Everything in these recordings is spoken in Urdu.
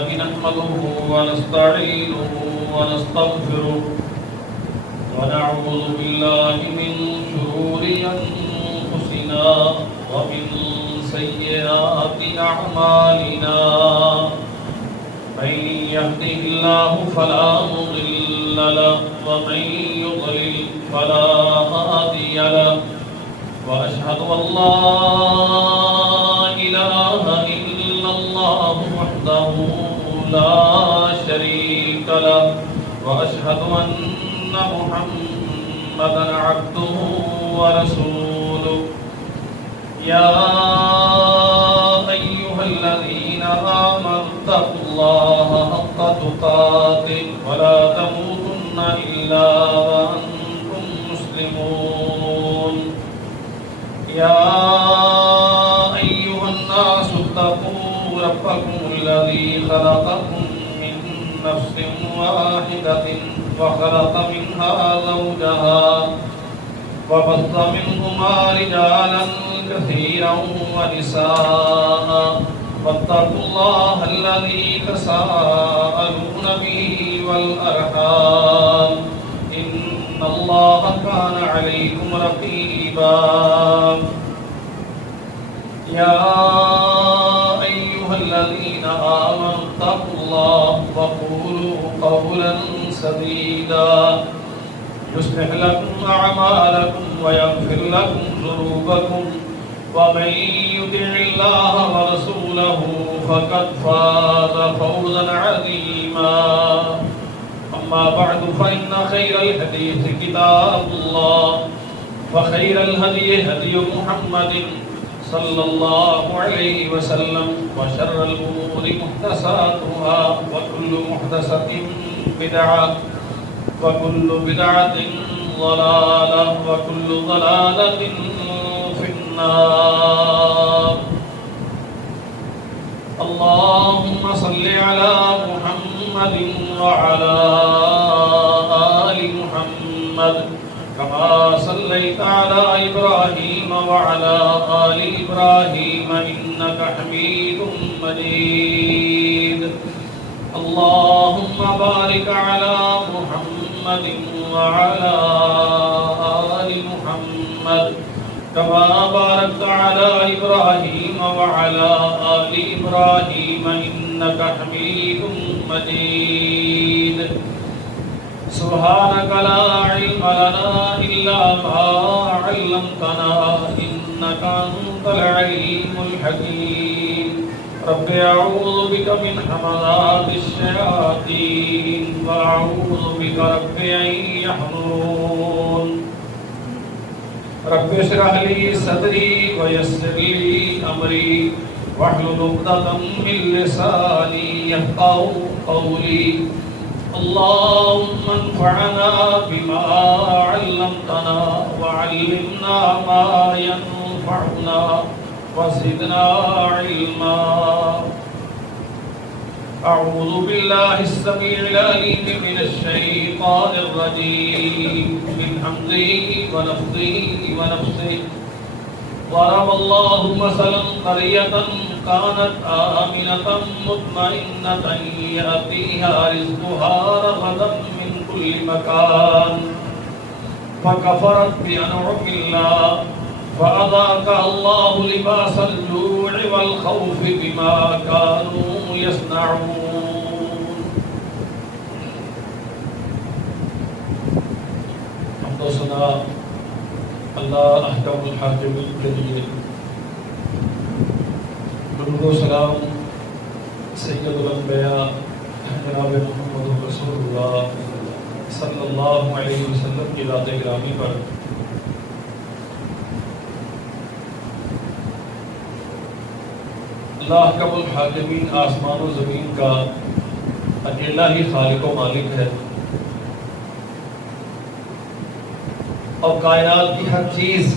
لله نحمده ونستعينه ونستغفره ونعوذ بالله من شرور أنفسنا ومن سيئات أعمالنا من يهده الله فلا مضل له ومن يضلل فلا هادي له وأشهد أن لا إله إلا الله وحده لا شريك له وأشهد أن محمدا عبده ورسوله يا أيها الذين آمنوا اتقوا الله حق تقاته ولا تموتن إلا وأنتم مسلمون يا أيها الناس اتقوا ربكم الذي خلقكم من نفس واحدة وخلق منها زوجها وبث منهما رجالا كثيرا ونساء واتقوا الله الذي تساءلون به والأرحام إن الله كان عليكم رقيبا يا أيها الذين آمنوا اتقوا الله وقولوا قولا سديدا يصلح لكم أعمالكم ويغفر لكم ذنوبكم ومن يطع الله ورسوله فقد فاز فوزا عظيما أما بعد فإن خير الحديث كتاب الله وخير الهدي هدي محمد صلى الله عليه وسلم وشر الأمور محدثاتها وكل محدثة بدعة وكل بدعة ضلالة وكل ضلالة في النار اللهم صل على محمد وعلى آل محمد كما صليت على إبراهيم وعلى آل إبراهيم إنك حميد مجيد اللهم بارك على محمد وعلى آل محمد كما باركت على إبراهيم وعلى آل إبراهيم إنك حميد مجيد سبحانك لا علم لنا إلا ما علمتنا إنك أنت العليم الحكيم رب أعوذ بك من همزات الشياطين وأعوذ بك رب أن يحضرون رب اشرح لي صدري ويسر لي أمري واحلل عقدة من لساني يفقهوا قولي اللهم انفعنا بما علمتنا وعلمنا ما ينفعنا وزدنا علما أعوذ بالله السميع العليم من الشيطان الرجيم من حمده ونفثه ونفسه ضرب الله مثلا قرية كانت آمنة مطمئنة يأتيها رزقها رغدا من كل مكان فكفرت بأنعم الله فأذاقها الله لباس الجوع والخوف بما كانوا يصنعون حمد و ثنا اللہ احکم الحاکمین کے لیے درود و سلام سید الانبیاء جناب محمد رسول اللہ صلی اللہ علیہ وسلم کی ذات گرامی پر اللہ احکم الحاکمین آسمان و زمین کا اکیلا ہی خالق و مالک ہے اور کائنات کی ہر چیز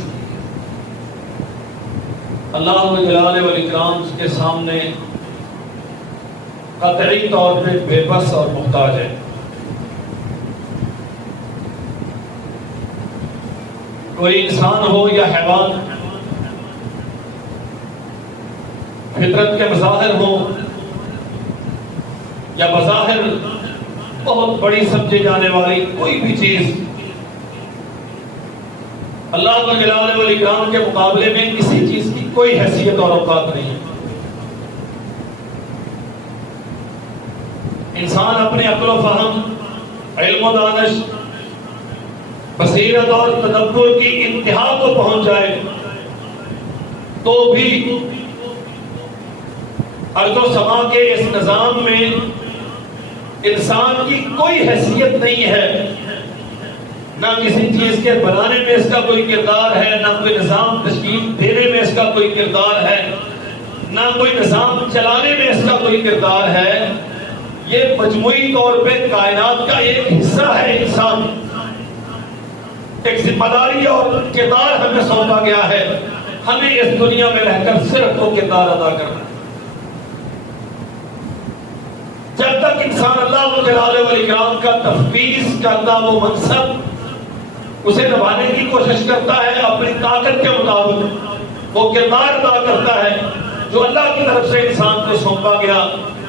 اللہ جلال والاکرام کے سامنے قطعی طور پہ بے بس اور محتاج ہے. کوئی انسان ہو یا حیوان، فطرت کے مظاہر ہوں یا بظاہر بہت بڑی سمجھے جانے والی کوئی بھی چیز اللہ کا جلال والاکرام کے مقابلے میں کسی چیز کی کوئی حیثیت اور اوقات نہیں ہے۔ انسان اپنے عقل و فہم، علم و دانش، بصیرت اور تدبر کی انتہا کو پہنچ جائے تو بھی ارض و سما کے اس نظام میں انسان کی کوئی حیثیت نہیں ہے، نہ کسی چیز کے بنانے میں اس کا کوئی کردار ہے، نہ کوئی نظام تشکیل دینے میں اس کا کوئی کردار ہے، نہ کوئی نظام چلانے میں اس کا کوئی کردار ہے۔ یہ مجموعی طور پہ کائنات کا ایک حصہ ہے۔ انسان ایک ذمہ داری اور کردار ہمیں سونپا گیا ہے، ہمیں اس دنیا میں رہ کر صرف وہ کردار ادا کرنا ہے۔ جب تک انسان اللہ جلال والاکرام کا تفویض کرتا وہ منصب اسے نبھانے کی کوشش کرتا ہے، اپنی طاقت کے مطابق وہ کردار ادا کرتا ہے جو اللہ کی طرف سے انسان کو سونپا گیا،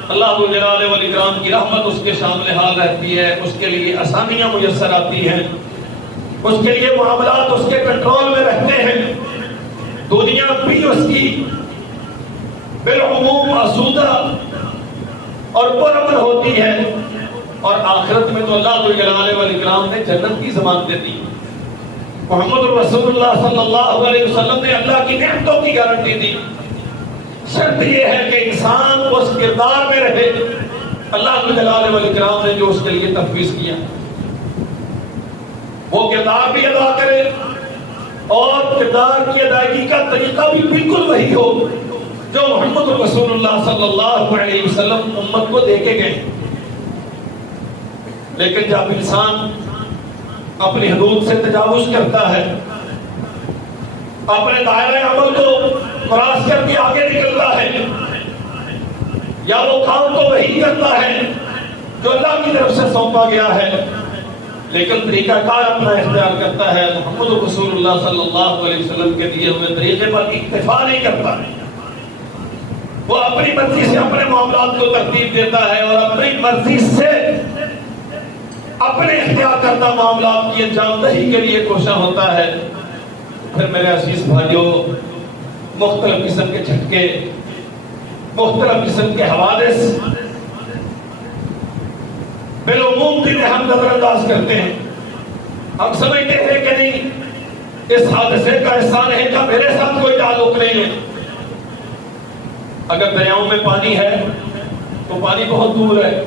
اللہ جلال والاکرام کی رحمت اس کے شامل حال رہتی ہے، اس کے لیے آسانیاں میسر آتی ہیں، اس کے لیے معاملات اس کے کنٹرول میں رہتے ہیں، دنیا بھی اس کی بالعموم آسودہ اور پرامن ہوتی ہے، اور آخرت میں تو اللہ جلال والاکرام نے جنت کی ضمانت دی۔ محمد رسول اللہ صلی اللہ علیہ وسلم نے اللہ کی نعمتوں کی گارنٹی دی۔ شرط یہ ہے کہ انسان اس کردار میں رہے اللہ جلال والاکرام نے جو اس کے لیے تفویض کیا، وہ کردار بھی ادا کرے اور کردار کی ادائیگی کا طریقہ بھی بالکل وہی ہو جو محمد رسول اللہ صلی اللہ علیہ وسلم امت کو دے کے گئے۔ لیکن جب انسان اپنی حدود سے تجاوز کرتا ہے، اپنے دائرہ عمل کو کراس کر کے آگے نکلتا ہے، یا وہ کام تو وہی کرتا ہے جو اللہ کی طرف سے سونپا گیا ہے، لیکن طریقہ کار اپنا اختیار کرتا ہے، محمد رسول اللہ صلی اللہ علیہ وسلم کے دیے ہوئے طریقے پر اکتفا نہیں کرتا، وہ اپنی مرضی سے اپنے معاملات کو ترتیب دیتا ہے اور اپنی مرضی سے اپنے اختیار کردہ معاملات کی انجام دہی کے لیے کوشاں ہوتا ہے، پھر میرے عزیز بھائیوں مختلف قسم کے جھٹکے، مختلف قسم کے حوادث بالعموم دن ہم نظر انداز کرتے ہیں۔ ہم سمجھتے ہیں کہ نہیں اس حادثے کا احسان ہے کہ میرے ساتھ کوئی تعلق نہیں ہے۔ اگر دریاؤں میں پانی ہے تو پانی بہت دور ہے،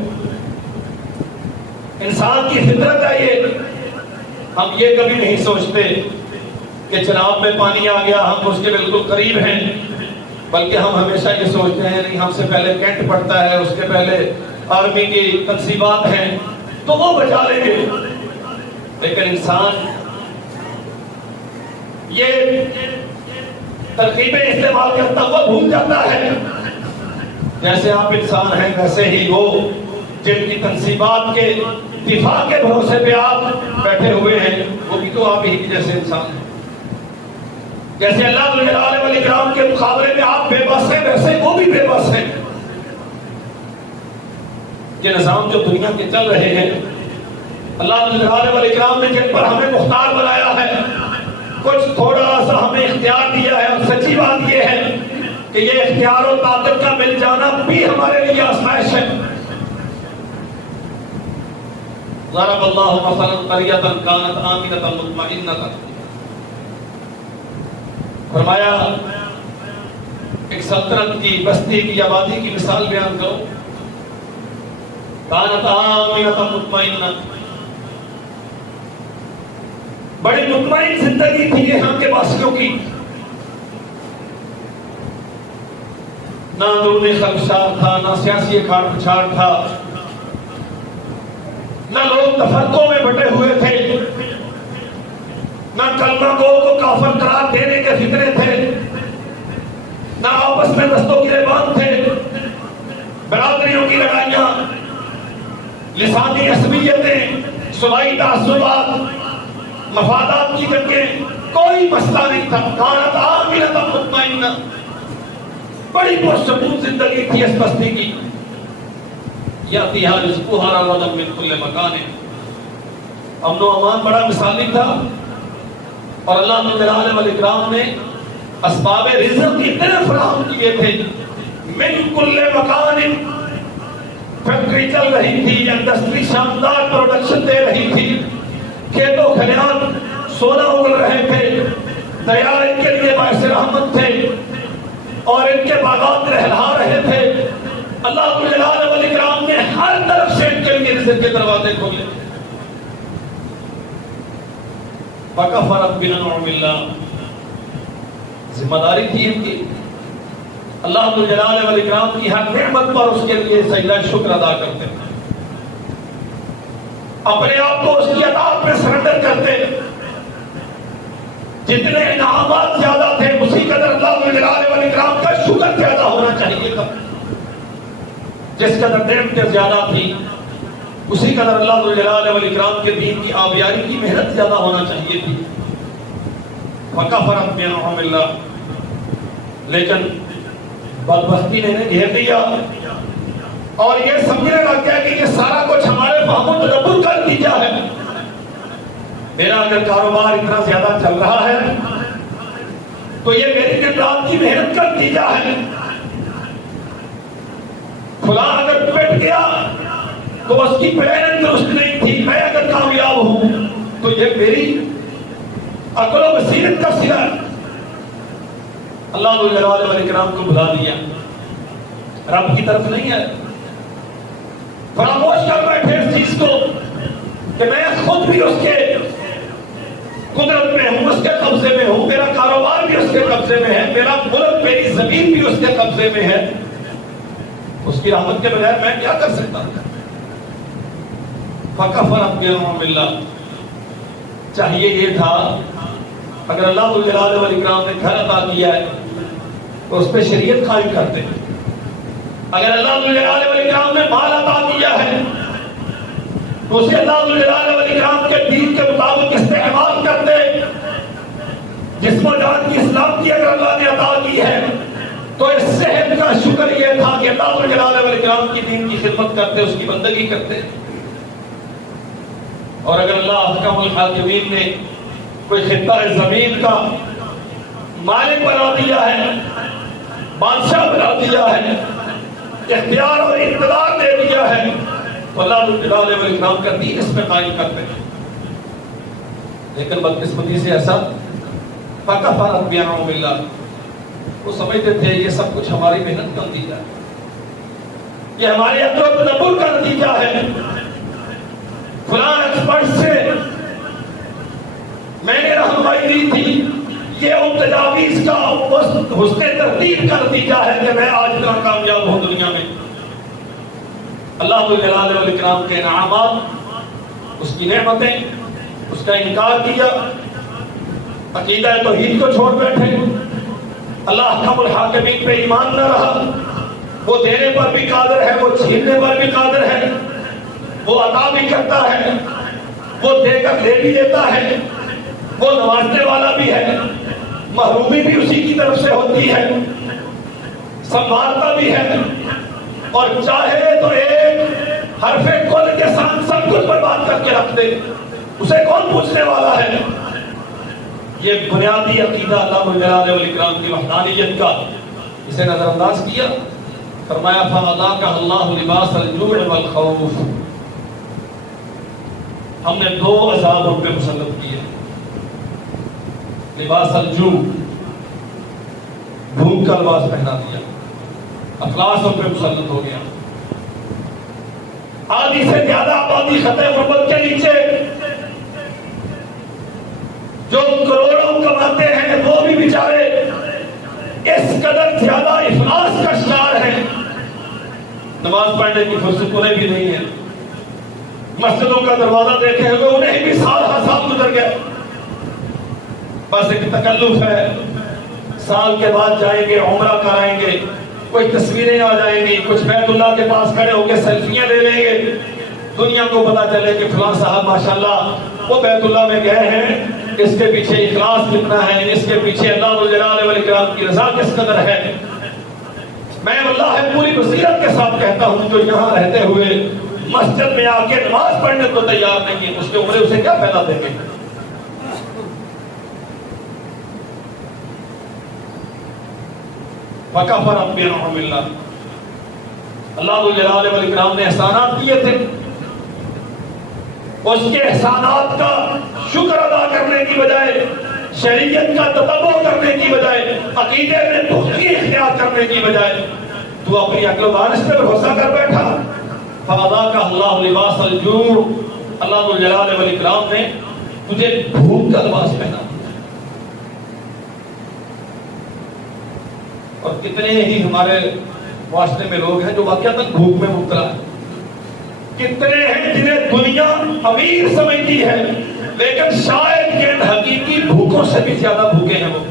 انسان کی فطرت ہے یہ۔ ہم یہ کبھی نہیں سوچتے کہ جناب میں پانی آ گیا ہم اس کے بالکل قریب ہیں، بلکہ ہم ہمیشہ یہ سوچتے ہیں نہیں ہم سے پہلے کینٹ پڑتا ہے، اس کے پہلے آرمی کی تنصیبات ہیں تو وہ بچا لیں گے۔ لیکن انسان یہ ترکیبیں استعمال کرتا ہوا بھول جاتا ہے، جیسے آپ انسان ہیں ویسے ہی وہ جن کی تنصیبات کے دفاع کے بھروسے پہ آپ بیٹھے ہوئے ہیں وہ بھی تو آپ ہی جیسے انسان ہیں۔ جیسے اللہ جلال والاکرام کے مقابلے میں آپ بے بس ہیں ویسے وہ بھی بے بس ہیں۔ یہ نظام جو دنیا کے چل رہے ہیں، اللہ جلال والاکرام نے جن پر ہمیں مختار بنایا ہے، کچھ تھوڑا سا ہمیں اختیار دیا ہے، اور سچی بات یہ ہے کہ یہ اختیار و طاقت کا مل جانا بھی ہمارے لیے آزمائش ہے۔ ضرب اللہ مثلا قریۃ کانت آمنۃ مطمئنۃ، فرمایا ایک سلطنت کی بستی کی آبادی کی مثال بیان کرو۔ کانت آمنۃ مطمئنۃ، بڑی مطمئن زندگی تھی یہاں کے باسیوں کی، نہ اندرونی خدشات تھا، نہ سیاسی اکھاڑ پچھاڑ تھا، نہ لوگ تفرقوں میں بٹے ہوئے تھے، نہ کلمہ گو کو کافر قرار دینے کے فتنے تھے، نہ آپس میں دست و گریبان تھے، برادریوں کی لڑائیاں، لسانی عصبیتیں، صوبائی تعصبات، مفادات کی جنگیں، کوئی مسئلہ نہیں تھا۔ کانت آمنۃ مطمئنۃ، بڑی پرسکون زندگی تھی اس بستی کی۔ یاتیھا رزقھا رغدا من کل مکان. امن و امان بڑا مثالی تھا، اور اللہ ذو الجلال والاکرام نے اسباب رزق اتنے فراہم کیے تھے. من کل مکان، فیکٹری چل رہی تھی، انڈسٹری شاندار پروڈکشن دے رہی تھی، کھیتوں کھلیان سونا اگل رہے تھے، دریا ان کے لیے باعث رحمت تھے، اور ان کے باغات لہلہا رہے تھے. اللہ ذو الجلال والاکرام نے ہر طرف سے ان کے لیے رزق کے دروازے کھولے. فکفرت بانعم اللہ، ذمہ داری تھی ان کی اللہ ذو الجلال والاکرام کی ہر نعمت پر اس کے لیے سجدہ شکر ادا کرتے، اپنے آپ کو اس کی اطاعت میں سرنڈر کرتے. جتنے انعامات زیادہ تھے اسی قدر اللہ ذو الجلال والاکرام کا شکر زیادہ ہونا چاہیے تھا. جس قدر نعمتیں زیادہ تھی اسی قدر اللہ ذو الجلال والاکرام کے دین کی آبیاری کی محنت زیادہ ہونا چاہیے تھی. فکفرت بانعم اللہ، لیکن بدبختی نے انہیں گھیر دیا اور یہ سمجھنے لگ گیا کہ یہ سارا کچھ ہمارے فہم و تدبر کا نتیجہ ہے. میرا اگر کاروبار اتنا زیادہ چل رہا ہے تو یہ میری دن رات کی محنت کا نتیجہ ہے. فلاں اگر پٹ گیا تو اس کی پلاننگ درست نہیں تھی. میں اگر کامیاب ہوں تو یہ میری عقل و بصیرت کا صلہ ہے. اللہ ذو الجلال والاکرام کو بھلا دیا، رب کی طرف نہیں ہے. فراموش کر بیٹھے اس چیز کو کہ میں خود بھی اس کے قدرت میں ہوں، اس کے قبضے میں ہوں، میرا کاروبار بھی اس کے قبضے میں ہے، میرا ملک میری زمین بھی اس کے قبضے میں ہے. اس کی رحمت کے بغیر میں کیا کر سکتا ہوں؟ فکفرت بانعم اللہ. چاہیے یہ تھا اگر اللہ ذو الجلال والاکرام نے گھر عطا کیا ہے تو اس پہ شریعت قائم کرتے. اگر اللہ ذو الجلال والاکرام نے مال عطا کیا ہے تو اسے اللہ ذو الجلال والاکرام کے دین کے مطابق استعمال کرتے. جسم و جان کی سلامتی اگر اللہ نے عطا کی ہے تو اس صحت کا شکر یہ تھا کہ اللہ ذو الجلال والاکرام کی دین کی خدمت کرتے، اس کی بندگی کرتے. اور اگر اللہ احکم الحاکمین نے کوئی خطہ زمین کا مالک بنا دیا ہے، بادشاہ بنا دیا ہے، اختیار اور اقتدار دے دیا ہے تو اللہ ذو الجلال والاکرام کا دین اس میں قائم کرتے ہیں. لیکن بدقسمتی سے ایسا فکفرت بانعم اللہ، وہ سمجھتے تھے یہ سب کچھ ہماری محنت کا نتیجہ ہے، یہ ہمارے عقل و تدبر کا نتیجہ ہے. فلاں ایکسپرٹ سے میں نے رہنمائی دی تھی، یہ ان تجاویز کا حسن ترتیب کا نتیجہ ہے کہ میں آج اتنا کامیاب ہوں دنیا میں. اللہ ذو الجلال والاکرام کے انعامات، اس کی نعمتیں، اس کا انکار کیا، عقیدہ توحید کو چھوڑ بیٹھے، اللہ احکم الحاکمین پہ ایمان نہ رہا. وہ دینے پر بھی قادر ہے، وہ چھیننے پر بھی قادر ہے، وہ عطا بھی کرتا ہے، وہ دے کر لے بھی لیتا ہے، وہ نوازنے والا بھی ہے، محرومی بھی اسی کی طرف سے ہوتی ہے، سنبھالتا بھی ہے. اور چاہے تو ایک حرف کل کے ساتھ سب کچھ برباد کر کے رکھ دے، اسے کون پوچھنے والا ہے. یہ بنیادی عقیدہ اللہ ذو الجلال والاکرام کی وحدانیت کا، اسے نظر انداز کیا. فرمایا فَأَذَاقَهَا اللَّهُ لِبَاسَ الْجُوعِ وَالْخَوْفِ. ہم نے دو عذاب ان پہ مسلط کیے. لباس الجوع، بھوک کا لباس پہنا دیا، افلاس ان پہ مسلط ہو گیا. آدھی سے زیادہ آبادی خطے غربت کے نیچے، جو کروڑوں کماتے ہیں وہ بھی بیچارے اس قدر زیادہ افلاس کا شکار ہیں، نماز پڑھنے کی فرصت انہیں بھی نہیں ہے. مسجدوں کا دروازہ دیکھے ہوئے انہیں بھی سال ہر سال گزر گئے. بس ایک تکلف ہے، سال کے بعد جائیں گے، عمرہ کرائیں گے، کوئی تصویریں آ جائیں گی، کچھ بیت اللہ کے پاس کھڑے ہو کے سیلفیاں لے لیں گے، دنیا کو پتا چلے کہ فلاں صاحب ماشاءاللہ وہ بیت اللہ میں گئے ہیں، اس کے پیچھے اخلاص کتنا ہے، اس کے پیچھے اللہ ذو الجلال والاکرام کی رضا کس قدر ہے. میں واللہ پوری بصیرت کے ساتھ کہتا ہوں جو یہاں رہتے ہوئے مسجد میں آ کے نماز پڑھنے کو تیار نہیں ہے، اس کے عمرے اسے کیا فائدہ دیں گے؟ فَكَفَرَ بِنِعْمِ اللَّهِ، اللہ ذو الجلال والاکرام نے احسانات کیے تھے، اس کے احسانات کا شکر ادا کرنے کی بجائے، شریعت کا تتبع کرنے کی بجائے، عقیدے میں پختگی اختیار کرنے کی بجائے تو اپنی عقل و دانش پہ بھروسہ کر بیٹھا۔ فَأَذَاقَهَا اللَّهُ لِبَاسَ الْجُوعِ، اللہ ذو الجلال والاکرام نے تجھے بھوک کا لباس پہنا۔ اور کتنے ہی ہمارے معاشرے میں لوگ ہیں جو واقعتاً بھوک میں مبتلا ہیں، کتنے ہیں جنہیں دنیا امیر سمجھتی ہے لیکن شاید کہ حقیقی بھوکوں سے بھی زیادہ بھوکے ہیں وہ،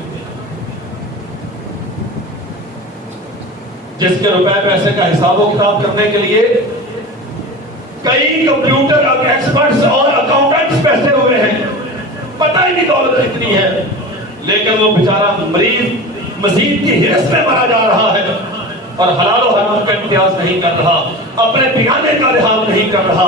جس کے روپے پیسے کا حساب و کتاب کرنے کے لیے کئی کمپیوٹر ایکسپرٹس اور اکاؤنٹنٹس بیٹھے ہوئے ہیں، پتہ ہی نہیں دولت کتنی ہے، لیکن وہ بیچارہ مریض مزید کی ہرس میں مرا جا رہا ہے اور حلال و حرام کا امتیاز نہیں کر رہا، اپنے پیانے کا لحاظ نہیں کر رہا،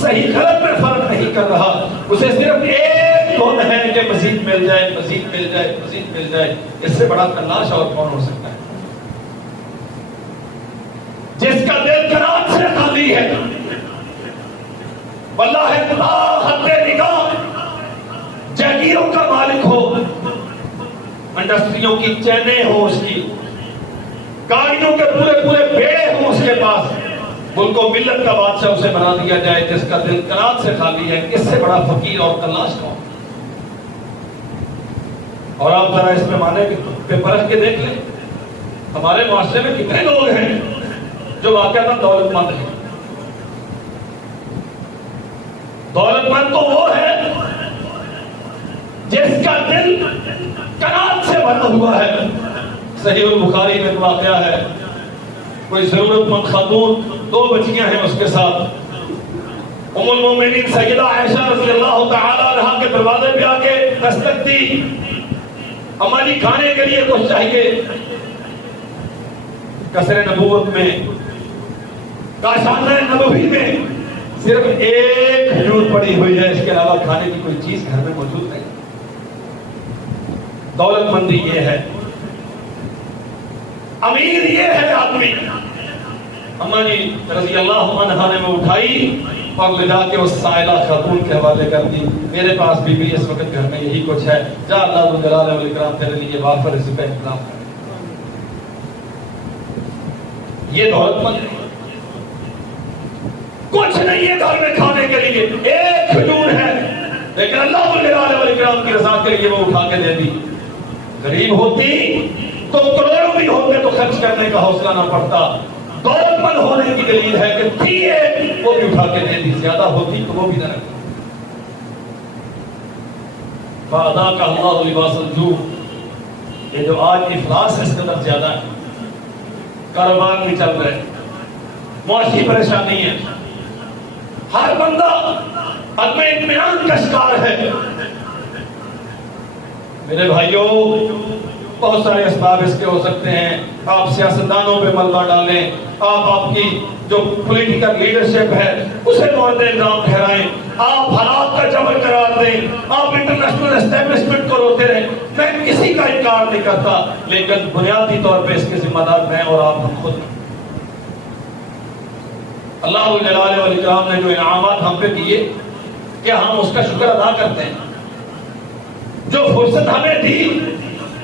صحیح غلط میں فرق نہیں کر رہا، اسے صرف ایک دھن ہے کہ مزید مل جائے، مزید مل جائے، مزید مل جائے۔ اس سے بڑا تلاش اور کون ہو سکتا ہے؟ جس کا دل قناعت سے خالی ہے، واللہ خدا حد نگاہ جاگیروں کا مالک ہو، انڈسٹریوں کی چینیں ہوں، اس کی گاڑیوں کے پورے پورے بیڑے ہوں اس کے پاس، ملک و ملت کا بادشاہ اسے بنا دیا جائے، جس کا دل قناعت سے خالی ہے، اس سے بڑا فقیر اور تلاش کون؟ اور آپ ذرا اس پیمانے پہ پرکھ کے دیکھ لیں، ہمارے معاشرے میں کتنے لوگ ہیں جو واقعتاً دولت مند ہیں؟ دولت مند تو وہ ہے جس کا دل قناعت سے بھرا ہوا ہے۔ صحیح البخاری میں واقعہ ہے، کوئی ضرورت مند خاتون، 2 بچیاں ہیں اس کے ساتھ، ام المومنین سیدہ عائشہ رضی اللہ تعالی عنہا کے دروازے پہ آ کے دستک دی، اماں جی کھانے کے لیے کچھ چاہیے۔ قصر نبوت میں، کاشانہ نبوی میں صرف ایک کھجور پڑی ہوئی ہے، اس کے علاوہ کھانے کی کوئی چیز گھر میں موجود نہیں۔ دولت مندی یہ ہے، امیر یہ ہے آدمی۔ اماں جی رضی اللہ عنہا نے وہ اٹھائی اور لے جا کے اس سائلہ خاتون کے حوالے کر دی، میرے پاس بھی اس وقت گھر میں یہی کچھ ہے، جا اللہ ذو الجلال والاکرام تیرے لیے وافر رزق کا انتظام کرے۔ یہ دولت مند ہے، کچھ نہیں ہے گھر میں کھانے کے لیے، ایک کھجور ہے، لیکن اللہ ذو الجلال والاکرام کی رضا کے لیے وہ اٹھا کے دے دی۔ غریب ہوتی تو کروڑوں بھی ہوتے تو خرچ کرنے کا حوصلہ نہ پڑتا۔ دولت مند ہونے کی دلیل ہے کہ تھی ایک، وہ بھی اٹھا کے دے دی، زیادہ ہوتی تو وہ بھی نہ رکھتی۔ فَأَذَاقَهَا اللَّهُ لِبَاسَ الْجُوعِ، یہ جو آج افلاس اس قدر زیادہ ہے، کاروبار نہیں چل رہے، معاشی پریشانی ہے، ہر بندہ عدم اطمینان کا شکار ہے۔ میرے بھائیوں، بہت سارے اسباب اس کے ہو سکتے ہیں، آپ سیاستدانوں پہ ملبہ ڈالیں، آپ کی جو پولیٹیکل لیڈرشپ ہے اسے مورد الزام ٹھہرائیں، آپ حالات کا جبر قرار دیں، آپ انٹرنیشنل اسٹیبلشمنٹ کو روکتے رہیں، میں کسی کا انکار نہیں کرتا، لیکن بنیادی طور پہ اس کے ذمہ دار میں اور آپ ہم خود ہیں۔ اللہ جلال والاکرام نے جو انعامات ہم پہ دیے، کیا ہم اس کا شکر ادا کرتے ہیں؟ جو فرصت ہمیں دی،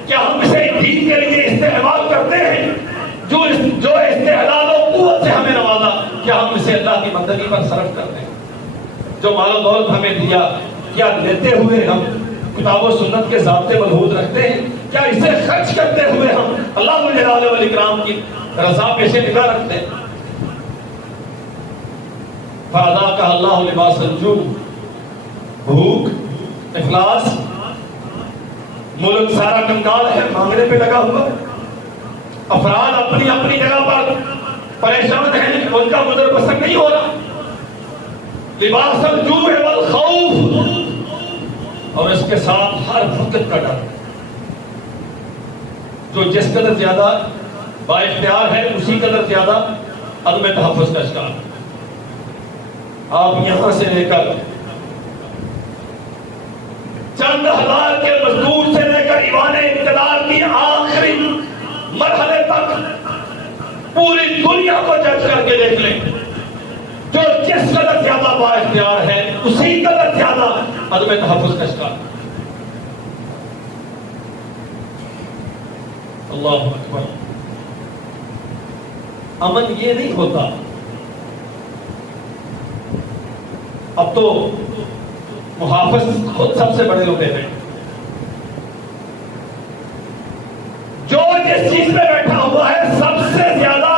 کیا ہم اسے دین کے لیے استعمال کرتے ہیں؟ جو استعداد و قوت سے ہمیں نوازا، کیا ہم اسے اللہ کی بندگی پر صرف کرتے ہیں؟ جو مال و دولت ہمیں دیا، کیا لیتے ہوئے ہم کتاب و سنت کے ضابطے ملحوظ رکھتے ہیں؟ کیا اسے خرچ کرتے ہوئے ہم اللہ جلال والاکرام کی رضا پیش نگاہ رکھتے ہیں؟ فَأَذَاقَهَا اللَّهُ لِبَاسَ الْجُوعِ، بھوک، افلاس، ملک سارا کنگال ہے، مانگنے پہ لگا ہوا، افراد اپنی اپنی جگہ پر پریشان ہیں، ان کا گزر بسر نہیں ہو رہا۔ لباس الجوع والخوف، اور اس کے ساتھ ہر وقت کا ڈر، جو جس قدر زیادہ با اختیار ہے اسی قدر زیادہ عدم تحفظ کا شکار. آپ یہاں سے لے کر چند ہزار کے مزدور سے لے کر ایوان اقتدار کی آخری مرحلے تک پوری دنیا کو جج کر کے دیکھ لیں. جو جس قدر زیادہ با اختیار ہے اسی قدر زیادہ عدم تحفظ کا شکار. اللہ اکبر. امن یہ نہیں ہوتا. اب تو محافظ خود سب سے بڑے ہوتے ہیں. جو جس چیز میں بیٹھا ہوا ہے سب سے زیادہ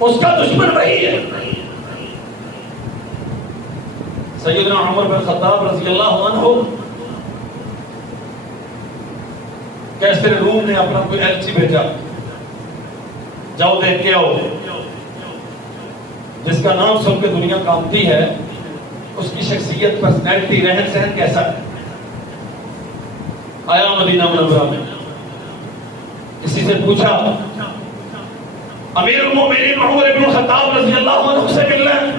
اس کا دشمن وہی ہے. سیدنا عمر بن خطاب رضی اللہ عنہ کیسر روم نے اپنا کوئی ایلچی بھیجا, جاؤ دیکھ کے آؤ. جس کا نام سن کے دنیا کامتی ہے اس کی شخصیت, پرسنالٹی, رہن سہن کیسا ہے. آیا مدینہ منورہ میں, کسی سے پوچھا امیر المومنین عمر بن خطاب رضی اللہ عنہ سے ملنا ہے.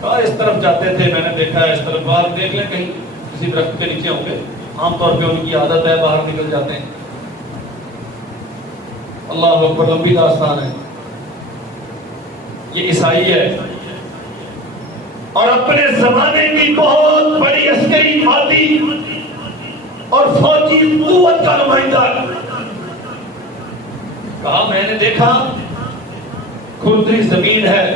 کہا اس طرف جاتے تھے, میں نے دیکھا ہے اس طرف. باہر دیکھ لیں کہیں کسی درخت کے نیچے ہوں گے, عام طور پہ ان کی عادت ہے باہر نکل جاتے ہیں. اللہ اکبر, لمبی داستان ہے. یہ عیسائی ہے اور اپنے زمانے کی بہت بڑی عسکری مادی اور فوجی قوت کا نمائندہ. کہا میں نے دیکھا کھردری زمین ہے,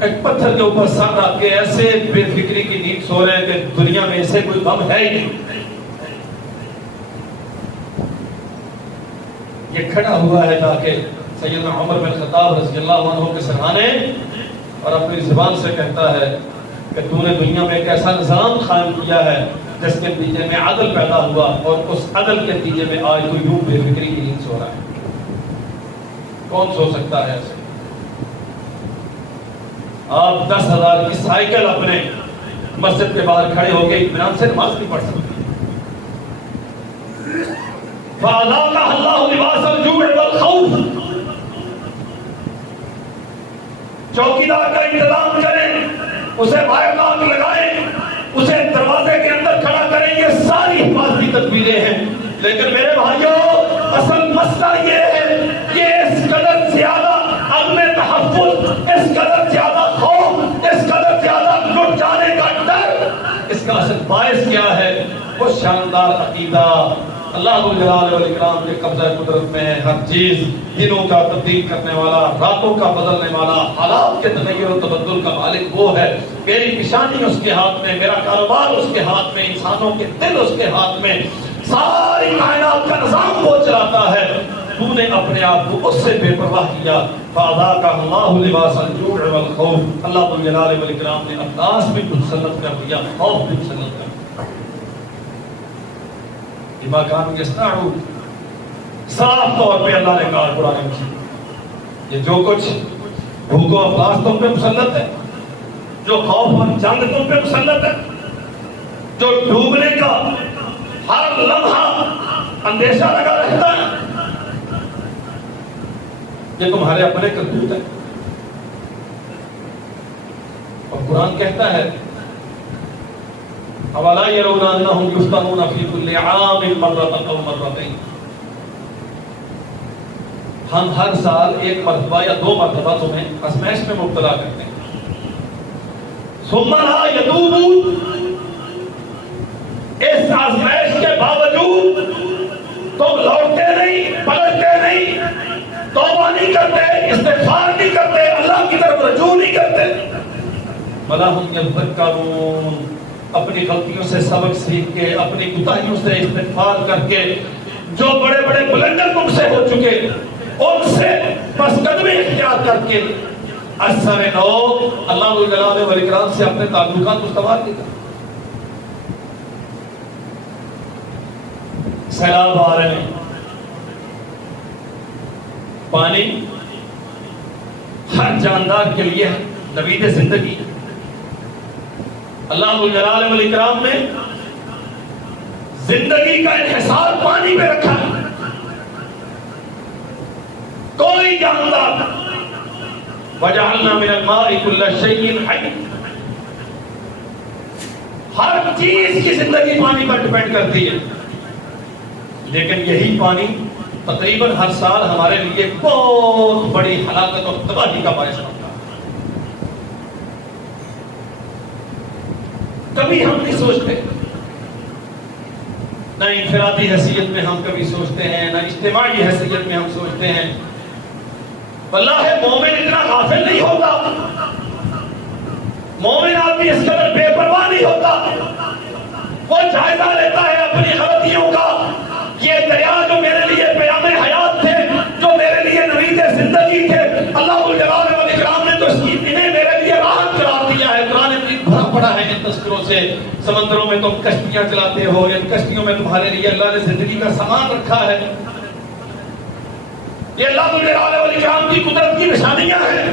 ایک پتھر کے اوپر سر رکھ کے ایسے بے فکری کی نیند سو رہے ہیں کہ دنیا میں اسے کوئی غم ہے ہی نہیں. یہ کھڑا ہوا ہے تاکہ سیدنا عمر بن خطاب رضی اللہ عنہ کے سرانے, اور اپنی زبان سے کہتا ہے کہ تو نے دنیا میں ایک ایسا نظام قائم کیا ہے جس کے نتیجے میں عدل پیدا ہوا, اور اس عدل کے نتیجے میں آج تو یوں بے فکری کی نیند سو رہا ہے. کون سو سکتا ہے ایسے؟ آپ 10,000 کی سائیکل اپنے مسجد کے باہر کھڑے ہو کے اطمینان سے نماز نہیں پڑھ سکتے. فَأَذَاقَهَا اللَّهُ لِبَاسَ الْجُوعِ وَالْخَوْفِ. چوکیدار کا انتظام کریں, اسے بائیکاٹ لگائیں, اسے دروازے کے اندر کھڑا کریں. یہ ساری حفاظتی تدبیریں ہیں, لیکن میرے بھائیوں اصل مسئلہ یہ ہے کہ اس قدر زیادہ عدم تحفظ, اس قدر زیادہ خوف, اس قدر زیادہ لٹ جانے کا ڈر, اس کا اصل باعث کیا ہے؟ وہ شاندار عقیدہ اللہ ذو الجلال والاکرام کے قبضہ قدرت میں ہے. ہر چیز دنوں کا تبدیل کرنے والا, راتوں کا بدلنے والا, حالات کے تغیر و تبدل کا مالک وہ ہے. میری پیشانی اس کے ہاتھ میں, میرا کاروبار اس کے ہاتھ میں, انسانوں کے دل اس کے ہاتھ میں, ساری کائنات کا نظام وہ چلاتا ہے. تو نے اپنے آپ کو اس سے بے پرواہ کیا. فَأَذَاقَهَا اللَّهُ لِبَاسَ الْجُوعِ وَالْخَوْفِ. اللہ ذو الجلال والاکرام نے افلاس بھی مسلط کر دیا, خوف بھی مسلط کر دیا. بما كانوا يصنعون. صاف طور پہ اللہ نے کہا قرآن مجید, یہ جو کچھ بھوک و افلاس تم پہ مسلط ہے, جو خوف اور جنگ تم پہ مسلط ہے, جو ڈوبنے کا ہر لمحہ اندیشہ لگا رہتا ہے, یہ تمہارے اپنے کرتوت ہے. اور قرآن کہتا ہے اولا يرون انهم يفتنون في كل عام مرة او مرتين. ہم ہر سال ایک مرتبہ یا 2 مرتبہ تمہیں آزمائش میں مبتلا کرتے ہیں. ثم لا يتوبون. اس آزمائش کے باوجود تم لوٹتے نہیں, پلٹتے نہیں, توبہ نہیں کرتے, استغفار نہیں کرتے, اللہ کی طرف رجوع نہیں کرتے. ولا هم يذكرون. اپنی غلطیوں سے سبق سیکھ کے, اپنی کوتاہیوں سے استغفار کر کے, جو بڑے بڑے بلندر تم سے ہو چکے ان سے پس قدمی اختیار کر کے اثر نو اللہ ذو الجلال والاکرام سے اپنے تعلقات استوار کیے. سیلاب آ رہے ہیں, پانی ہر جاندار کے لیے نوید زندگی. اللہ ذو الجلال والاکرام نے زندگی کا انحصار پانی پہ رکھا ہے. کوئی جاندار. وجعلنا من الماء كل شيء حي. ہر چیز کی زندگی پانی پر ڈپینڈ کرتی ہے، لیکن یہی پانی تقریباً ہر سال ہمارے لیے بہت بڑی ہلاکت اور تباہی کا باعث بنتا ہے. کبھی ہم نہیں سوچتے، نہ انفرادی حیثیت میں ہم کبھی سوچتے ہیں، نہ اجتماعی حیثیت میں ہم سوچتے ہیں. اللہ ہے مومن اتنا غافل نہیں ہوتا، مومن آدمی اس قدر بے پرواہ نہیں ہوتا. وہ جائزہ لیتا ہے اپنی غلطیوں کا. یہ دریا جو میرے لیے پیام حیات تھے، جو میرے لیے نوید زندگی تھے، اللہ الجلال والاکرام نے تو انہیں میرے لیے راحت قرار دیا ہے. قرآن مجید بھرا پڑا ہے ان تذکروں سے. سمندروں میں تم کشتیاں چلاتے ہو، ان کشتیوں میں تمہارے لیے اللہ نے زندگی کا سامان رکھا ہے. یہ اللہ الجلال والاکرام کی قدرت کی نشانیاں ہیں.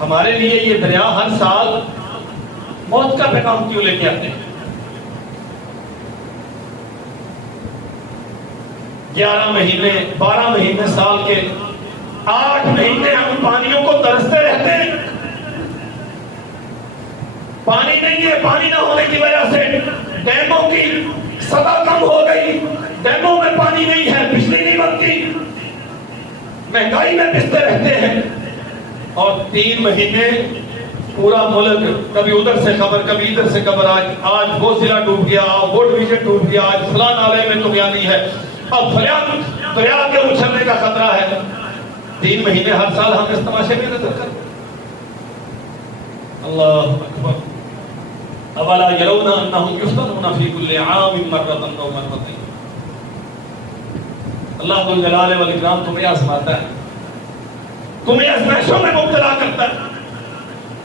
ہمارے لیے یہ دریا ہر سال موت کا پیغام کیوں لے کے آتے ہیں؟ 11 مہینے 12 مہینے سال کے 8 مہینے ہم پانیوں کو ترستے رہتے ہیں. پانی نہیں ہے، پانی نہ ہونے کی وجہ سے ڈیموں کی سطح کم ہو گئی، ڈیموں میں پانی نہیں ہے، بجلی نہیں بنتی، مہنگائی میں پستے رہتے ہیں. اور 3 مہینے پورا ملک کبھی ادھر سے خبر، کبھی ادھر سے خبر. آج وہ ضلع ڈوب گیا، وہ ڈویژن ڈوب گیا، آج فلاں نالے میں تغیانی ہے، اب دریا کے اچھلنے کا خطرہ ہے. 3 مہینے ہر سال ہم اس تماشے میں نظر کرتے. اللہ اکبر. اولا یرون انہم یفتنون فی کل عام مرۃ او مرتين. اللہ ذو الجلال والاکرام تمہیں آزماتا ہے، تمہیں آزمائشوں میں مبتلا کرتا ہے،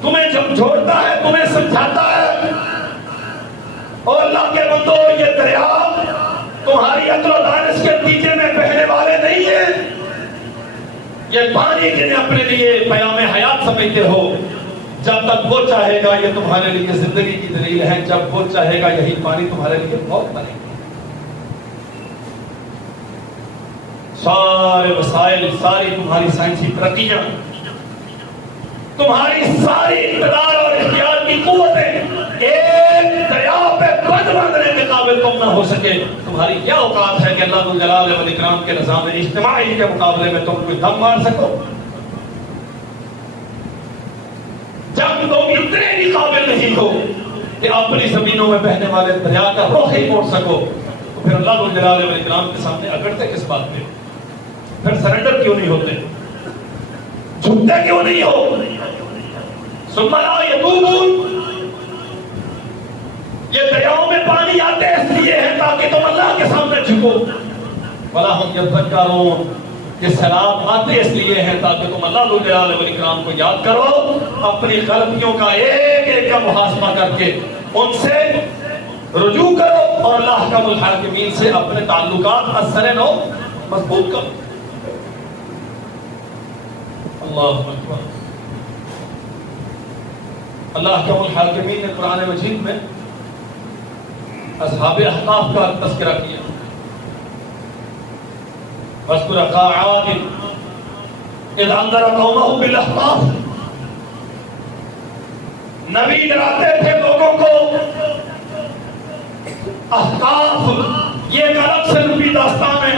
تمہیں جھنجھوڑتا ہے، تمہیں سمجھاتا ہے. اور اللہ کے بندو، یہ دریا تمہاری عقل و دانش کے نتیجے میں بہنے والے نہیں ہیں. یہ پانی جنہیں اپنے لیے پیام حیات سمجھتے ہو، جب تک وہ چاہے گا یہ تمہارے لیے زندگی کی دلیل ہے، جب وہ چاہے گا یہی پانی تمہارے لیے موت بنے گا. سارے وسائل، ساری تمہاری سائنسی ترقیاں، تمہاری ساری اقتدار اور اختیار کی قوتیں ایک دریا پہ بند باندھنے کے قابل تم نہ ہو سکے. تمہاری کیا اوقات ہے کہ اللہ ذو الجلال والاکرام کے نظام اجتماعی کے مقابلے میں تم کوئی دم مار سکو؟ جب تم اتنے بھی قابل نہیں ہو کہ اپنی زمینوں میں بہنے والے دریا کا رخ ہی موڑ سکو، تو پھر اللہ ذو الجلال والاکرام کے سامنے اکڑتے کس بات پہ؟ پھر سرنڈر کیوں نہیں ہوتے؟ جھکتے کیوں نہیں ہو؟ ثم لا یتوبون. یہ دریاؤں میں پانی آتے اس لیے ہے تاکہ تم اللہ کے سامنے جھکو. ولا ہم یذکرون. یہ سیلاب آتے اس لیے ہیں تاکہ تم اللہ ذو الجلال والاکرام کو یاد کرو، اپنی غلطیوں کا ایک ایک کا محاسبہ کر کے ان سے رجوع کرو اور اللہ احکم الحاکمین سے اپنے تعلقات اثر نو مضبوط کرو. اللہ اکبر. اللہ احکم الحاکمین نے قرآن مجید میں اصحاب احقاف کا تذکرہ کیا. واذکر اخا عاد اذ انذر قومه بالاحقاف. نبی ڈراتے تھے لوگوں کو. احقاف یہ ایک الگ سے نبی داستان ہے،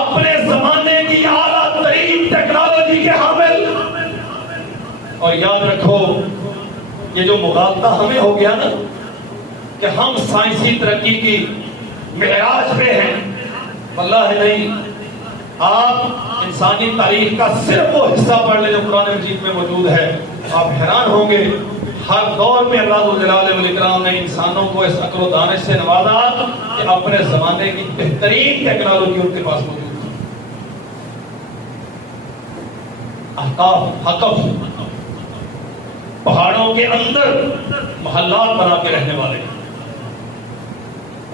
اپنے زمانے کی اعلیٰ ترین ٹیکنالوجی کے حامل. اور یاد رکھو یہ جو مغالطہ ہمیں ہو گیا نا کہ ہم سائنسی ترقی کی معراج پہ ہیں، واللہ نہیں. آپ انسانی تاریخ کا صرف وہ حصہ پڑھ لیں جو قرآن مجید میں موجود ہے، آپ حیران ہوں گے. ہر دور میں اللہ ذو الجلال والاکرام نے انسانوں کو اس عقل و دانش سے نوازا کہ اپنے زمانے کی بہترین ٹیکنالوجی ان کے پاس موجود ہے. احقاف، حقف، پہاڑوں کے اندر محلات بنا کے رہنے والے،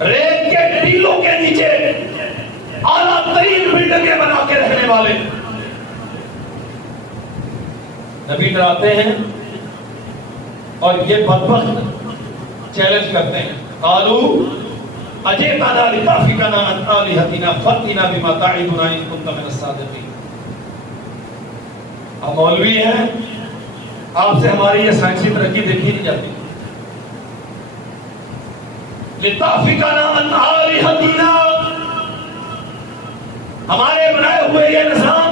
ریت کے ٹیلوں کے نیچے اعلیٰ ترین بلڈنگیں بنا کے رہنے والے. نبی ڈراتے ہیں اور یہ بدبخت چیلنج کرتے ہیں. قالوا اجئتنا لتعفکنا عن آلہتنا فأتنا بما تعدنا ان كنت من الصادقین. آپ مولوی ہیں، آپ سے ہماری یہ سائنسی ترقی دیکھی نہیں جاتی. لتعفکنا عن آلہتنا، ہمارے بنائے ہوئے یہ نظام،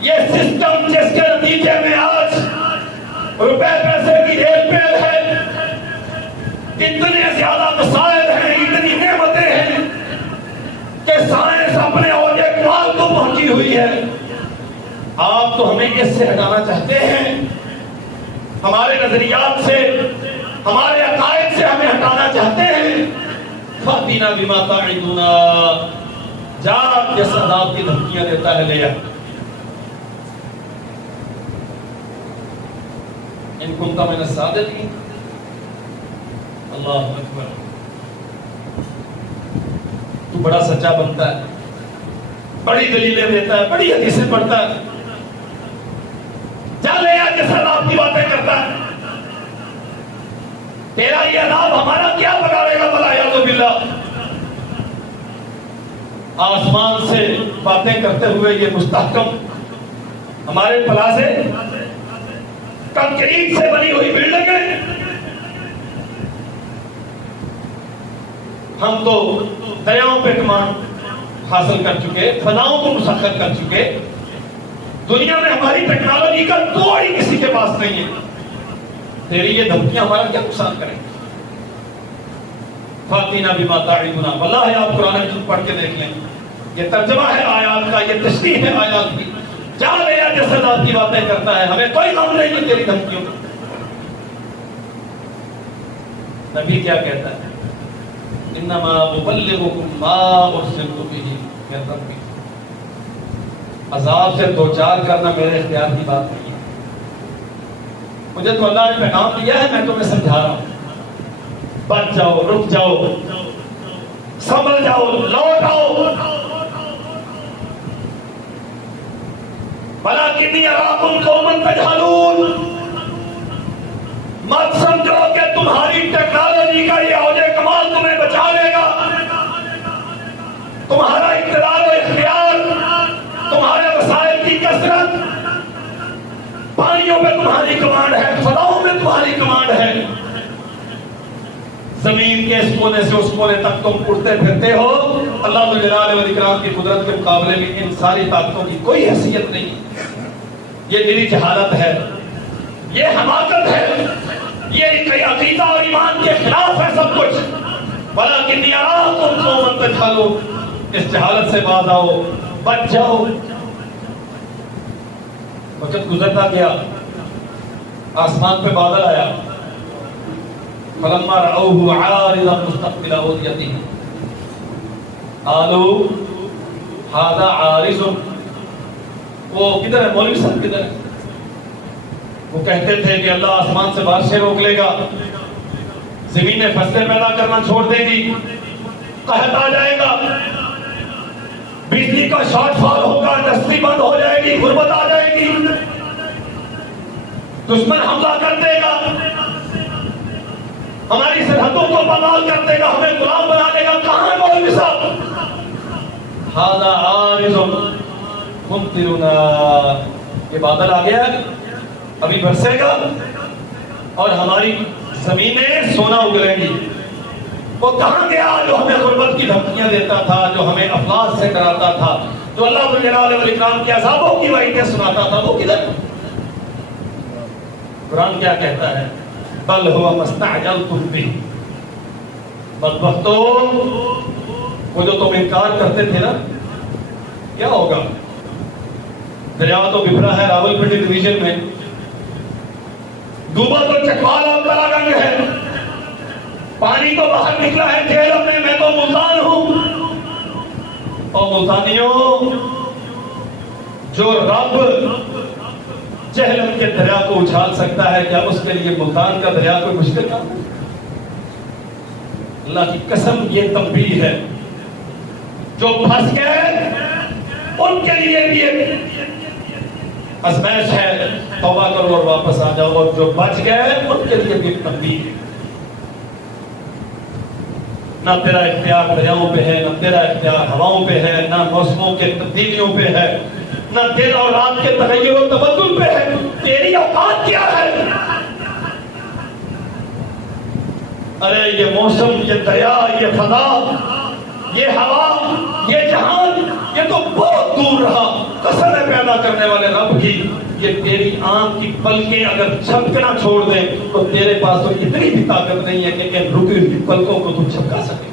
یہ سسٹم جس کے نتیجے میں آج روپے پیسے کی ریل پیل ہے، اتنے زیادہ مسائل ہیں، اتنی نعمتیں ہیں کہ سائنس اپنے اوج کمال کو پہنچی ہوئی ہے. آپ تو ہمیں اس سے ہٹانا چاہتے ہیں، ہمارے نظریات سے، ہمارے عقائد سے ہمیں ہٹانا چاہتے ہیں. فاتینا بما تعدنا، جا جس عذاب کی دھمکیاں دیتا ہے لے آ. ان کنت من الصادقین. اللہ اکبر. تو بڑا سچا بنتا ہے، بڑی دلیلیں دیتا ہے، بڑی حدیثیں پڑھتا ہے، جا لے آ جس عذاب کی باتیں کرتا ہے. تیرا یہ عذاب ہمارا کیا بگاڑے گا بلا یعوذ باللہ. آسمان سے باتیں کرتے ہوئے یہ مستحکم ہمارے پلازے کنکریٹ سے بنی ہوئی بلڈنگیں، ہم تو دریاؤں پہ کمانڈ حاصل کر چکے، فضاؤں کو مسخر کر چکے. دنیا میں ہماری ٹیکنالوجی کا کوئی کسی کے پاس نہیں ہے. تیری یہ دھمکیاں ہمارا کیا نقصان کریں گے؟ فاتینا بما تعدنا. واللہ آپ قرآن مجید پڑھ کے دیکھ لیں، یہ ترجمہ ہے آیات کا، یہ تشریح ہے آیات کی. جا لے آ جس عذاب کی باتیں کرتا ہے، ہمیں کوئی غم نہیں ہے تیری دھمکیوں کا. نبی کیا کہتا ہے؟ انما ابلغکم ما ارسلت بہ من ربی. عذاب سے دوچار کرنا میرے اختیار کی بات نہیں ہے. مجھے تو اللہ نے پیغام دیا ہے، میں تمہیں سمجھا رہا ہوں. بچ جاؤ، رک جاؤ، سنبھل جاؤ، لوٹ آؤ. وَلَٰكِنِّي أَرَاكُمْ قَوْمًا تَجْهَلُونَ. مت سمجھو کہ تمہاری ٹیکنالوجی کا یہ اوج کمال تمہیں بچا لے گا. تمہارا اقتدار و اختیار، تمہارے وسائل کی کثرت، پانیوں میں تمہاری کمانڈ ہے، فضاؤں میں تمہاری کمانڈ ہے. زمین کے اس کونے سے اس کونے تک تم اڑتے پھرتے ہو. اللہ جلال والاکرام کی قدرت کے مقابلے میں ان ساری طاقتوں کی کوئی حیثیت نہیں. یہ میری جہالت ہے، یہ حماقت ہے، یہ عقیدہ اور ایمان کے خلاف ہے سب کچھ. وَلَٰكِنِّي أَرَاكُمْ قَوْمًا تَجْهَلُونَ. اس جہالت سے باز آؤ، بچ جاؤ. وقت گزرتا گیا، آسمان پہ بادل آیا. فَلَمَّا رَأَوْهُ عَارِضًا مُسْتَقْبِلَ أَوْدِيَتِهِمْ قَالُوا هَٰذَا عَارِضٌ. وہ کدھر ہے مولوی صاحب، کدھر ہے؟ وہ کہتے تھے کہ اللہ آسمان سے بارشیں روک لے گا، زمینیں فصلیں پیدا کرنا چھوڑ دے گی، قحط آ جائے گا، بجلی کا شارٹ فال ہوگا، انڈسٹری بند ہو جائے گی، غربت آ جائے گی، دشمن حملہ کر دے گا، ہماری سرحدوں کو پامال کر دے گا، ہمیں غلام بنا دے گا. کہاں مولوی صاحب؟ هذا عارض ممطرنا. یہ بادل آ گیا، ابھی برسے گا اور ہماری زمینیں سونا اگلیں گی. وہ کہاں گیا جو ہمیں غربت کی دھمکیاں دیتا تھا، جو ہمیں افلاس سے ڈراتا تھا، جو اللہ جلال والاکرام کے عذابوں کی وعیدیں سناتا تھا؟ وہ کدھر؟ قرآن کیا کہتا ہے؟ بل هو ما استعجلتم به. بدبختو، وہ جو تم انکار کرتے تھے نا، کیا ہوگا؟ دریا تو بھرا ہے راولپنڈی ڈویژن میں، ڈوبا تو چکوال اور تلا گنج ہے، پانی تو باہر نکلا ہے جہلم میں. میں تو ملتان ہوں. اور ملتانیوں، جو رب جہلم کے دریا کو اچھال سکتا ہے، کیا اس کے لیے ملتان کا دریا کوئی مشکل کام ہے؟ اللہ کی قسم یہ تنبیہ ہے. جو پھنس گئے ان کے لیے بھی ایک آزمائش ہے، توبہ کرو اور واپس آ جاؤ. اور جو بچ گئے ان کے لیے بھی تنبیہ ہے. نہ تیرا اختیار دریاؤں پہ ہے، نہ تیرا اختیار ہواؤں پہ ہے، نہ موسموں کے تبدیلیوں پہ ہے، نہ دن اور رات کے تغیر و تبدل پہ ہے. تیری اوقات کیا ہے؟ ارے یہ موسم، یہ دریا، یہ فضا، یہ ہوا، یہ جہان، یہ تو بہت دور رہا. قسم ہے پیدا کرنے والے رب کی، یہ تیری آنکھ کی پلکیں اگر چھپکنا چھوڑ دیں تو تیرے پاس تو اتنی بھی طاقت نہیں ہے کہ ان رکی ہوئی پلکوں کو تم چھپکا سکے.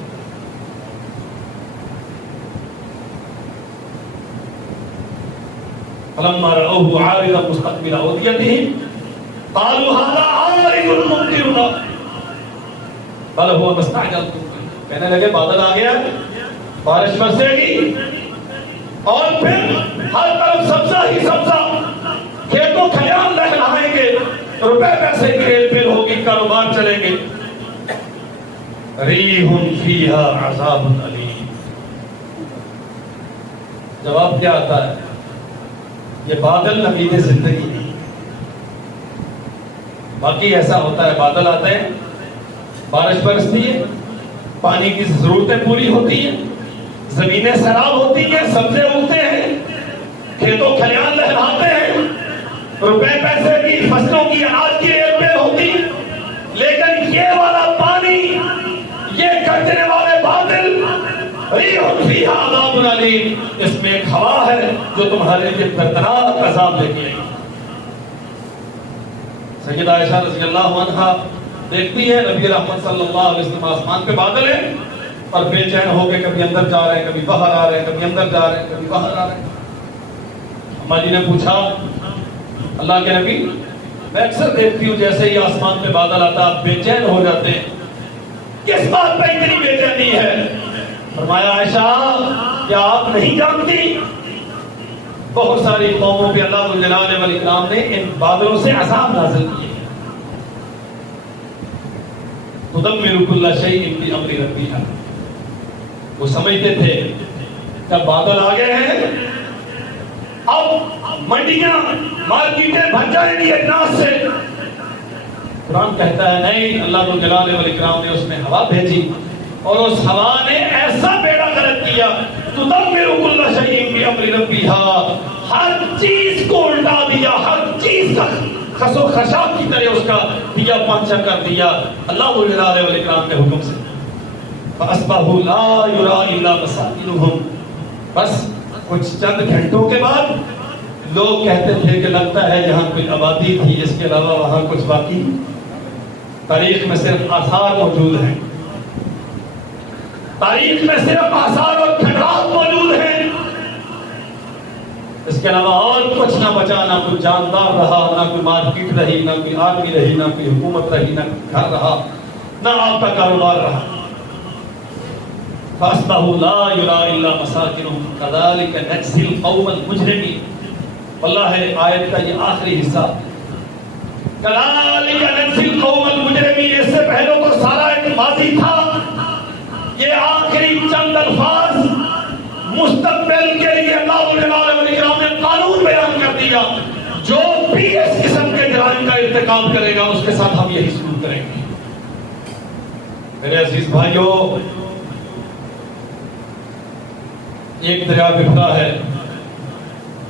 فلما رأوه عارضا مستقبل أوديتهم قالوا هذا عارض ممطرنا بل هو ما استعجلتم به. کہنے لگے بادل آ گیا، بارش برسے گی اور پھر ہر طرف سبزہ ہی سبزہ، کھیتوں کھلیان لہلائیں گے، روپے پیسے کی ریل پیل ہوگی، کاروبار چلیں گے. ریح فیہا عذاب علیم. جواب کیا آتا ہے؟ یہ بادل نوید زندگی نہیں. باقی ایسا ہوتا ہے، بادل آتے ہیں، بارش برستی ہے، پانی کی ضرورتیں پوری ہوتی ہیں، زمینیں سیراب ہوتی ہیں، سبزے اگتے ہیں، کھیتوں کھلیان لہراتے ہیں، روپے پیسے کی، فصلوں کی، اناج کی ریل پیل ہوتی. لیکن یہ والا پانی، یہ گرجنے والے بادل، ریح فیہا عذاب علیم، اس میں ایک ہوا ہے جو تمہارے لیے دردناک عذاب لے کے آئی. سیدہ عائشہ رضی اللہ عنہا دیکھتی ہے نبی رحمت صلی اللہ علیہ وسلم آسمان پہ بادل ہیں اور بے چین ہو کے کبھی اندر جا رہے ہیں، کبھی باہر آ رہے ہیں، کبھی اندر جا رہے ہیں، کبھی باہر آ رہے ہیں. اماں جی نے پوچھا اللہ کے نبی، میں اکثر دیکھتی ہوں جیسے ہی آسمان پہ بادل آتا آپ بے چین ہو جاتے ہیں، کس بات پہ اتنی بے چینی ہے؟ فرمایا عائشہ کیا آپ نہیں جانتی بہت ساری قوموں پہ اللہ جلال والاکرام نے ان بادلوں سے عذاب نازل کیے. تدمر کل شیء بامر ربها. وہ سمجھتے تھے جب بادل آ گئے ہیں اب منڈیاں مارکیٹیں بھر جائیں گی اجناس سے. قرآن کہتا ہے نہیں، اللہ جلال والاکرام نے اس میں ہوا بھیجی اور اس ہوا نے ایسا بیڑا غرق کیا، تدمر کل شیء بامر ربها، ہر چیز کو الٹا دیا، ہر چیز کا خس و خشاب کی طرح اس کا دیا پانچا کر دیا اللہ جلال والاکرام کے حکم سے. فاصبحوا لا يرى الا مساكنهم. بس کچھ چند گھنٹوں کے بعد لوگ کہتے تھے کہ لگتا ہے جہاں کوئی آبادی تھی اس کے علاوہ وہاں کچھ باقی. تاریخ میں صرف آثار موجود ہیں، تاریخ میں صرف آثار اور کھنڈرات موجود ہیں، اس کے علاوہ اور کچھ نہ بچا. نہ کوئی جاندار رہا، نہ کوئی مارکیٹ رہی، نہ کوئی آرمی رہی، نہ کوئی حکومت رہی، نہ گھر رہا، نہ آپ کا کاروبار رہا. فَأَصْبَحُوا لَا يُرَىٰ إِلَّا مَسَاكِنُهُمْ كَذَٰلِكَ نَجْزِي الْقَوْمَ الْمُجْرِمِينَ. واللہ آیت کا یہ آخری حصہ كَذَٰلِكَ نَجْزِي الْقَوْمَ الْمُجْرِمِينَ، اس سے پہلے تو سارا ایک ماضی تھا، یہ آخری چند الفاظ مستقبل کے لیے اللہ جلال والاکرام نے قانون بیان کر دیا. جو بھی اس قسم کے جرائم کا ارتکاب کرے گا اس کے ساتھ ہم یہی سلوک کریں گے. میرے عزیز بھائیوں، ایک دریا بہتا ہے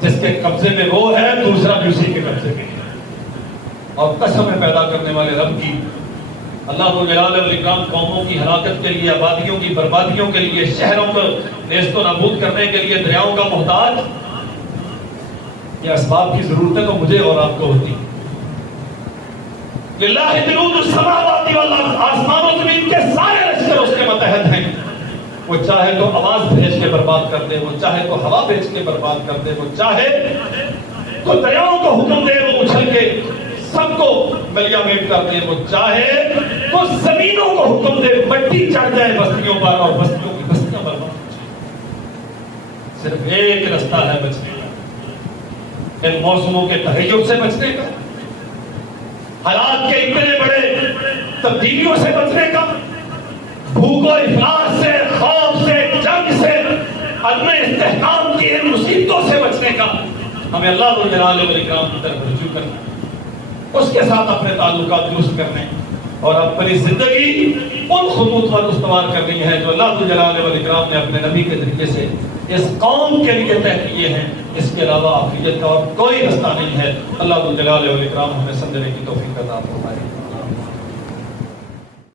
جس کے قبضے میں وہ ہے، دوسرا بھی اسی کے قبضے میں ہے. اور قسم ہے پیدا کرنے والے رب کی، اللہ جلال والاکرام قوموں کی ہلاکت کے لیے، آبادیوں کی بربادیوں کے لیے، شہروں کو نیست و نابود کرنے کے لیے دریاؤں کا محتاج. یہ اسباب کی ضرورتیں تو مجھے اور آپ کو ہوتی. للہ جنود السماوات والارض، آسمان و زمین کے سارے لشکر اس کے متحد ہیں. وہ چاہے تو آواز بھیج کے برباد کر دے، وہ چاہے تو ہوا بھیج کے برباد کر دے، وہ چاہے تو دریاؤں کو حکم دے وہ اچھل کے سب کو گلیا میٹ کر دے، وہ چاہے تو زمینوں کو حکم دے مٹی چڑھ جائے بستیوں پر اور بستیوں کی بستیاں برباد ہو جائیں. صرف ایک رستہ ہے بچنے کا، ان موسموں کے تغیر سے بچنے کا، حالات کے اتنے بڑے تبدیلیوں سے بچنے کا، بھوک و افلاس سے، خوف سے، جنگ سے، عدم استحکام کی ان مصیبتوں سے بچنے کا. ہمیں اللہ جلال والاکرام کی طرف رجوع کرنا، اس کے ساتھ اپنے تعلقات درست کرنے، اور اپنی زندگی ان خطوط پر استوار کرنی ہے جو اللہ جلال والاکرام نے اپنے نبی کے ذریعے سے اس قوم کے لیے طے کیے ہیں. اس کے علاوہ آفیت کا اور کوئی رستہ نہیں ہے. اللہ جلال والاکرام ہمیں سمجھنے کی توفیق عطا فرمائے.